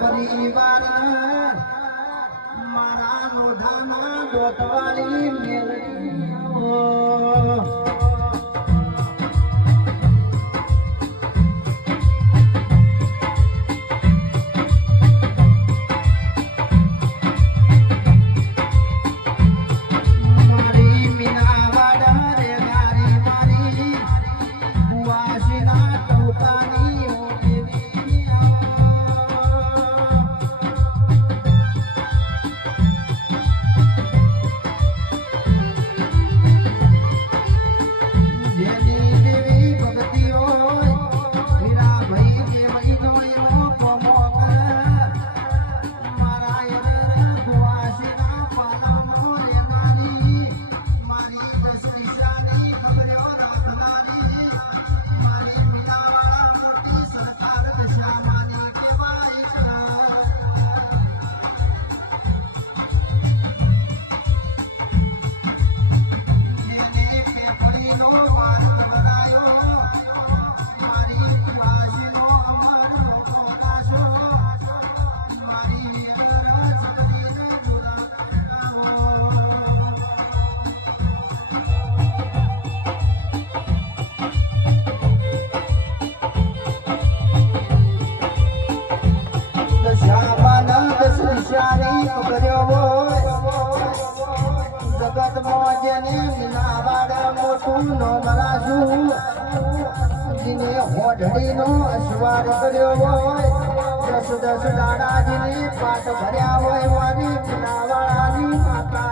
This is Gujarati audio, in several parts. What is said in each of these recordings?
પરિવાર મારા લોઢાના દોતવાળી મેલડીઓ હોઢડીનો અસવાર કર્યો હોય 10 દાડાજીની પાટ ભર્યા હોય મારી મીનાવાળાની માતા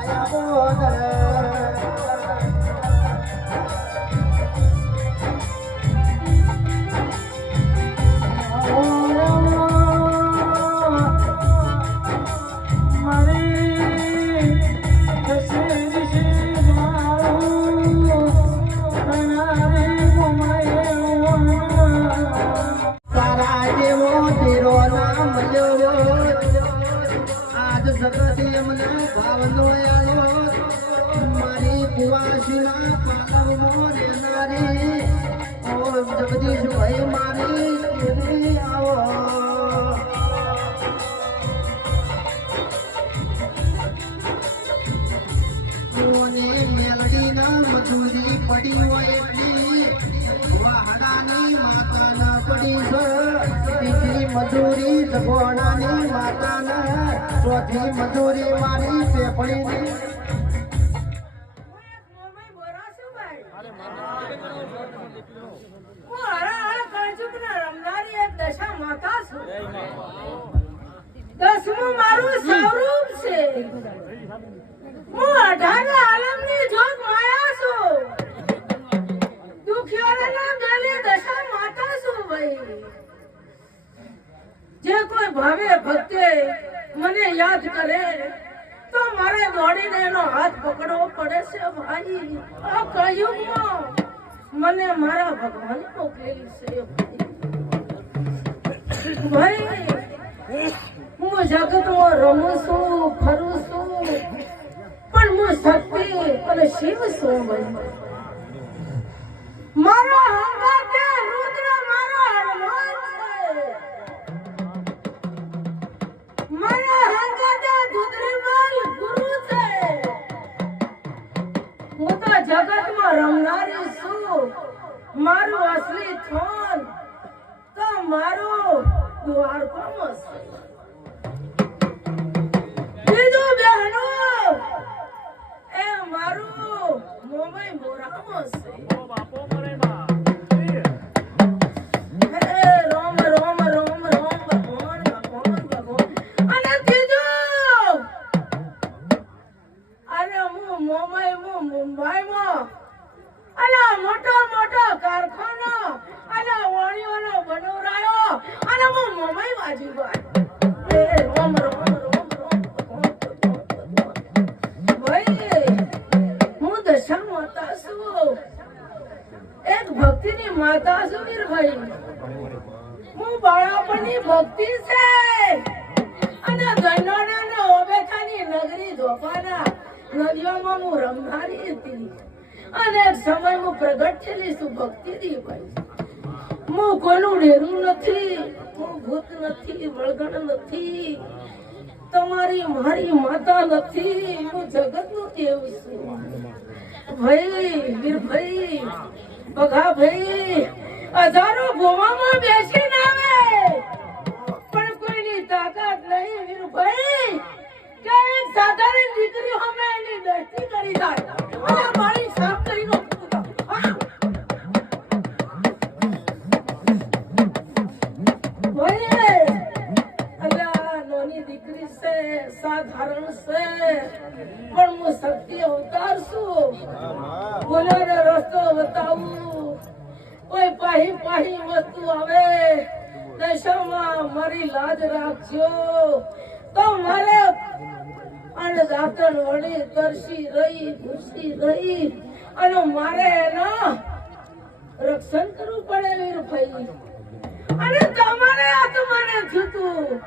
મારી કુવાસીના પાલવમાં રહેનારી જગદીશભાઈ મારી આવો મેલડીના મજૂરી પડી હોય એટલી વાહડાની માતા ના પડી છે મજૂરી જગોડાની માતાના ચોથી મજૂરી મારી પેપડીની દસમું મારું સ્વરૂપ છે હું 18 આલમની જોગ માયા છું દુખિયાના ગલે દશા માતા છું ભાઈ જે કોઈ ભાવે ભક્તે મને યાદ કરે તો મારે દોડીને એનો હાથ પકડવો પડે છે ભાઈ આ કળયુગમાં મને મારા ભગવાન મોકલેલી છે ભાઈ હું જગતમાં રમું છું ફરું છું પણ હું શક્તિ અને શિવ છું ભાઈ મારો હંગાતે રુદ્ર મારો હનુમાન છે મારા હંગાતે દુધરીમાલ ગુરુ છે હું તો જગતમાં રમનારી છું મારું અસલી થોન તો મારું દ્વારકામાં છે બીજું બહેનો એ મારું મોમય મોરામાં છે બાપો મરે માં હે રોમ રોમ રોમ રોમ ભગવાન ભગવાન ભગવાન અને ત્રીજું અરે હું મુંબઈમાં અરે મોટો મોટો કારખાનો અરે વાણીઓનો બનાવરાયો અને હું મુંબઈ બાજુ ગયો એ રોમ રોમ ભક્તિની માતા છું વીરભાઈ હું બાળપણની ભક્તિ છે અને ગણોના ને ઓબેખાની નગરી ધોપાના નદીઓમાં હું રમનારી હતી અને એક સમય હું પ્રગટ થયેલી છું ભક્તિથી ભાઈ હું કોઈનું ડેરું નથી, હું ભૂત નથી, વળગણ નથી, તમારી મારી માતા નથી, હું જગતનું દેવ છું. ભાઈ વીરભાઈ, ભગાભાઈ, હજારો ગોવામાં બેસીને આવે પણ કોઈની તાકાત નહીં વીરભાઈ કે એક સાધારણ દીકરી અમે એની દ્રષ્ટિ કરી જાય અને મારી સાફ કરી નો સાધારણ છે પણ હું શક્તિ અવતાર છું. બોલાનો રસ્તો બતાવું, કોઈ પાહી પાહી વસ્તુ આવે દશામાં મારી લાજ રાખજો તો મારે અન્નદાતણ વળી તરસી રહી ભૂસી રહી અને મારે એના રક્ષણ કરવું પડે વીરભાઈ. અને તમારે આ તો મને થયું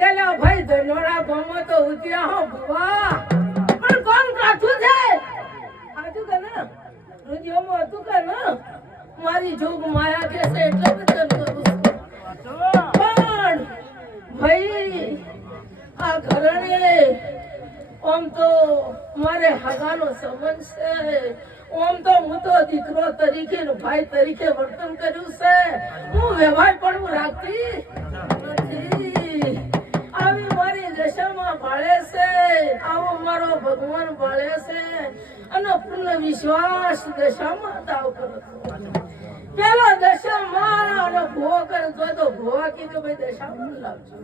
કેલા ભાઈ ધનોડા ગામમાં તો ઉતર્યા હો ભવા પણ કોણ કાઠું છે આજુ કે ને રુધિયોમાં હતું કે ને મારી જોગ માયા કે છે એટલે વચન કરું છું. પણ ભાઈ આ ઘરણે ઓમ તો મારે હગાનો સંબંધ છે, ઓમ તો હું તો દીકરો તરીકે ભાઈ તરીકે વર્તન કર્યું છે, હું વ્યવહાર પણ રાખતી નથી. આવી મારી દશામાં ભાળે છે, આવો મારો ભગવાન ભાળે છે અને પૂર્ણ વિશ્વાસ દશામાં દાવ કરો. પેલા દશામાં અને ભોવા કરતો તો ભોવા કીધું ભાઈ દશામાં લાવજો.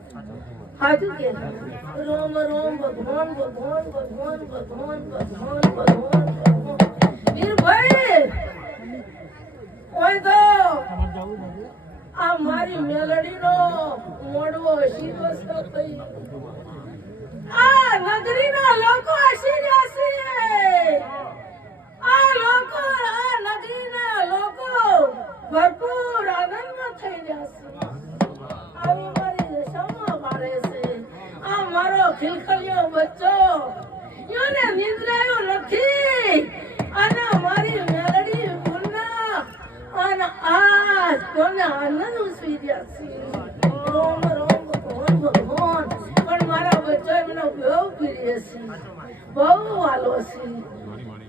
હાજુ કે રોમ રોમ ભગવાન ભગવાન ભગવાન ભગવાન ભગવાન ભગવાન વીરભાઈ ઓય તો આ મારી મેલડીનો મોડવો શીરો થઈ આ નગરીના લોકો હસી જશે. આ લોકો આ નગરીના લોકો ભરપૂર આનંદમાં થઈ જશે. આવી મારી દશામાં વાળે છે આ મારો ખિલખલિયો બચ્ચો યોને નિંદ્રાયો નથી અને મારી મેલડી પૂર્ણા અને આજ કોને આનંદ ઉસવી રહ્યા છે. રોમ રોમ ભગવાન ભગવાન પણ મારા બચ્ચો મને બહુ પ્રિય છે, બહુ વાલો છે.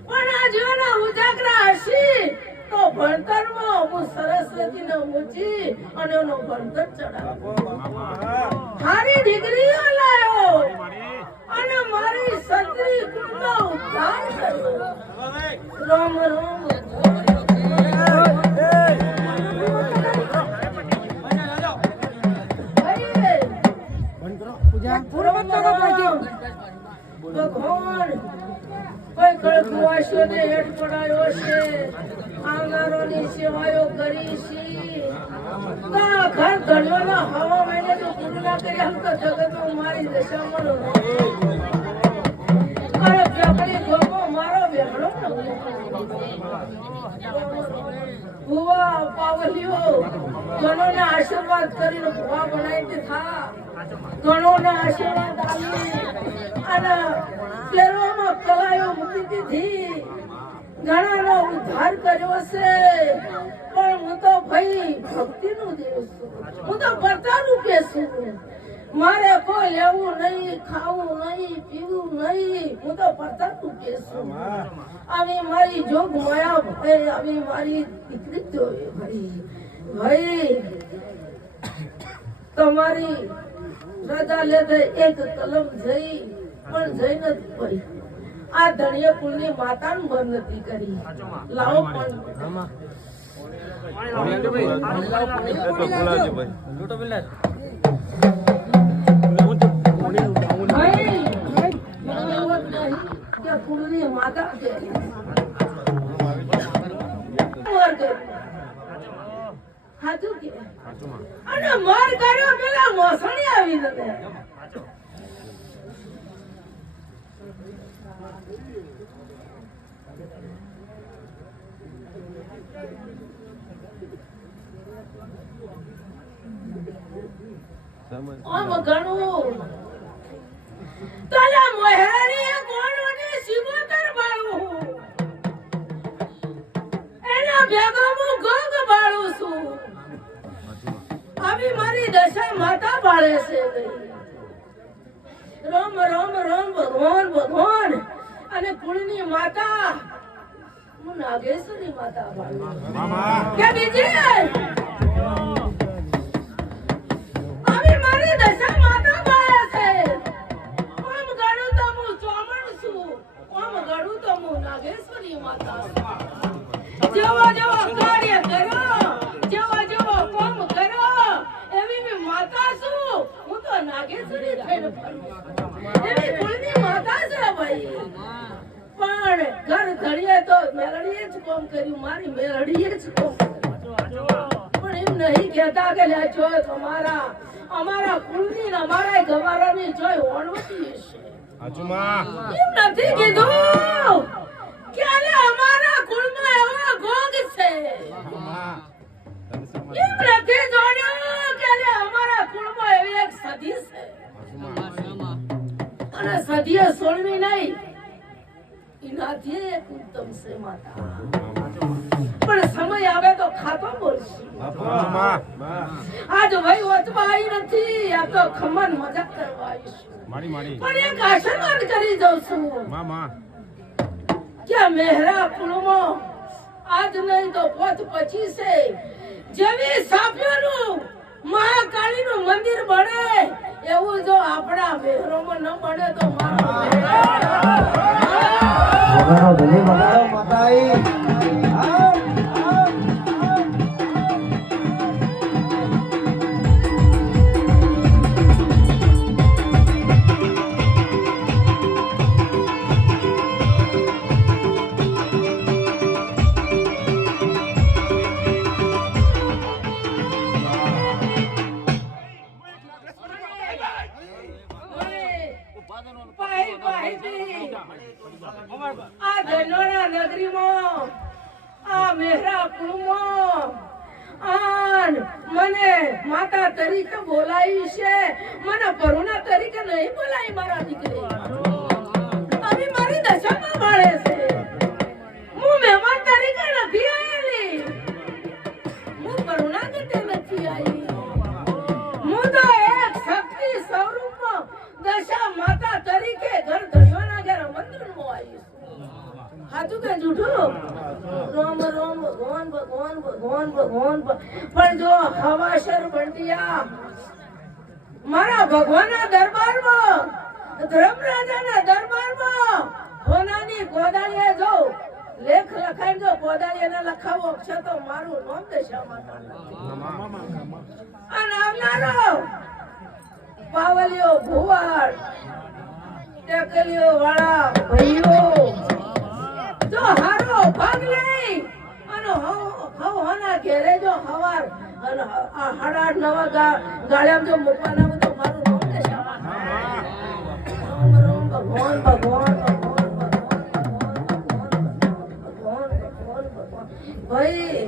પણ આ જીવના ઉજાગરા હશી તો ભણતરમાં હું સરસ્વતીને મૂચી અને એનો ભણતર ચડાવ્યો. મારી દીકરીઓ લાયો અને મારી સત્રી કુળનો ઉદ્ધાર કર્યો. રોમ રોમ ભગવાન કોઈ કળકુવાસીઓને હેઠ પડાયો છે, આંગારોની સેવાઓ કરી છે. ઘર ધણિયોના હવા મહિને જો પૂરું ના કર્યા તો જગતમાં મારી દશામાં અરે પેપડી ગોમો મારો વેગળો ભુવા પાવલિયો ગણોને આશીર્વાદ કરીને ભુવા બનાવી થા ગણોને આશીર્વાદ આપી અને પેરોમાં કલાયો મૂકી દીધી, ઘણાનો ઉદ્ધાર કર્યો છે. પણ હું તો ભાઈ ભક્તિનું દેવ છું, હું તો પડતા રૂપે છું. મારે કોઈ લેવું નહીં, ખાવું નહીં, પીવું નહીં, હું તો પડતા રૂપે છું. આવી મારી જોગ માયા ભાઈ, આવી મારી દીકરી જોઈએ ભાઈ. ભાઈ તમારી રજા લેતે એક કલમ જઈ પણ જઈ નથી પડી. આ ધણિય કુળની માતાનું બંધ કરી લાવો પણ કુળની માતા છે હાજુ કે અને માર કર્યો પેલા મોસણી આવી જતે. ઓમ ઘણું તલા મોહરાની કોણોની સિમોતર બાળું એના ભેગો હું ગંગ બાળું છું. આવી મારી દશા માતા બાળે છે રોમ રોમ રોમ ભગવાન ભગવાન અને કુળની માતા હું નાગેશ્વરી માતા બાળું કે બીજી આવી મારી દશા માતા બાળે છે ઓમ ગળું તો હું ચોમણ છું ઓમ ગળું તો હું નાગેશ્વરી માતા જેવો જેવો કાર્ય કરો જેવો જેવો કામ કરો એવી મેં માતા છું હું તો નાગેશ્વરી થઈને ફરું એવી કુળની માતા છે ભાઈ પણ ઘર ધડીએ તો મેલડીએ જ કામ કર્યું મારી મેલડીએ જ કામ પણ એમ નહીં કહેતા કે લે જોય અમારા કુળની ને અમારા ગવારાની જોય ઓણવતી છે એમ નથી કીધું કે અલે અમારા કુળમાં એવો ગોગ છે એમ નથી જોડ્યું કે અલે અમારા કુળમાં એવી એક સદી છે અને સદીએ સોળવી નહીં એનાથી એક ઉત્તમ છે માતા પણ સમય આવે તો ખાતો બોલશે આજ ભાઈ વચમાં આવી નથી આ તો ખમન મજાક કરવા આવી પણ એક આશીર્વાદ કરી દઉં છું કે મેહરા કુળમાં આજ નહીં તો 25 જેવી સાપ્યોનું મહાકાળીનું મંદિર બને એવું જો આપણા મેહરોમાં ન બને તો વગાડો ભલે વગાડો માતાઈ આ ધનોરા નગરીમાં આ મેહરા કુળમાં આન મને માતા તરીકે બોલાવી છે મને પરુણા તરીકે નહીં બોલાવી મારા દીકરી આવી મારી દશામાં બાળે છે હું મહેમાન તરીકે નથી આવેલી હું પરુણા ગતે નથી આવી હું તો એક શક્તિ સ્વરૂપમાં દશા માતા તરીકે ઘર ધણિયાના ઘર મંદિરમાં આવી હાચું કે જૂઠું રોમ રોમ ભગવાન ભગવાન ભગવાન ભગવાન પણ જો હવાશર બંટિયા મારા ભગવાનના દરબારમાં ધર્મરાજાના દરબારમાં હોનાની ગોદાળીએ જો લેખ લખાઈ જો ગોદાળીએ લખાવો છે તો મારું નામ દશા માતા અને આવનારો પાવલિયો ભુવાડ ટેકલીઓ વાળા ભાઈઓ જો હારો ભાગ લઈ અને હવના ઘેરે જો હવાર અને આ 8:30 ગાળ્યામ જો મૂકવાના તો મારું નામ દશા રોમ રોમ ભગવાન ભગવાન ભાઈ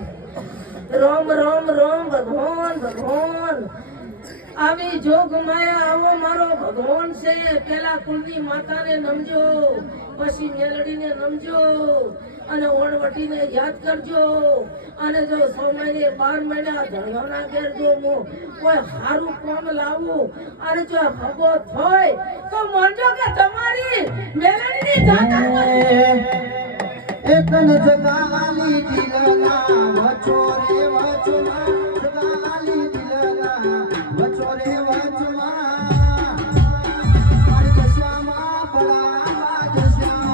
રોમ રોમ રોમ ભગવાન ભગવાન આવી જોગ માયા આવો મારો ભગવાન છે પેલા કુળની માતાને નમજો પછી મેલડીને નમજો અને ઓણવટીને યાદ કરજો અને જો 6 મહિને 12 મહિના ધણિયાના ઘેર જો હું કોઈ સારું કામ લાવું અને જો ભગો થાય તો માનજો કે તમારી મેલડીની જાતર એકન જગાલી દિલના વચોરે વચના જગાલી દિલના વચોરે વચમાં મારી દશામાં બળા દશા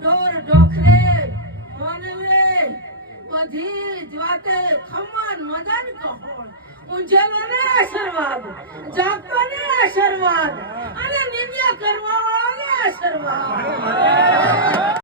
ઢોર ઢોખરે હોનવે બધી જ્વાતે ખમન મદન કહોણ ઊંઝેલોને આશીર્વાદ જાગવાને આશીર્વાદ અને નિંદ્યા કરવા વાળાને આશીર્વાદ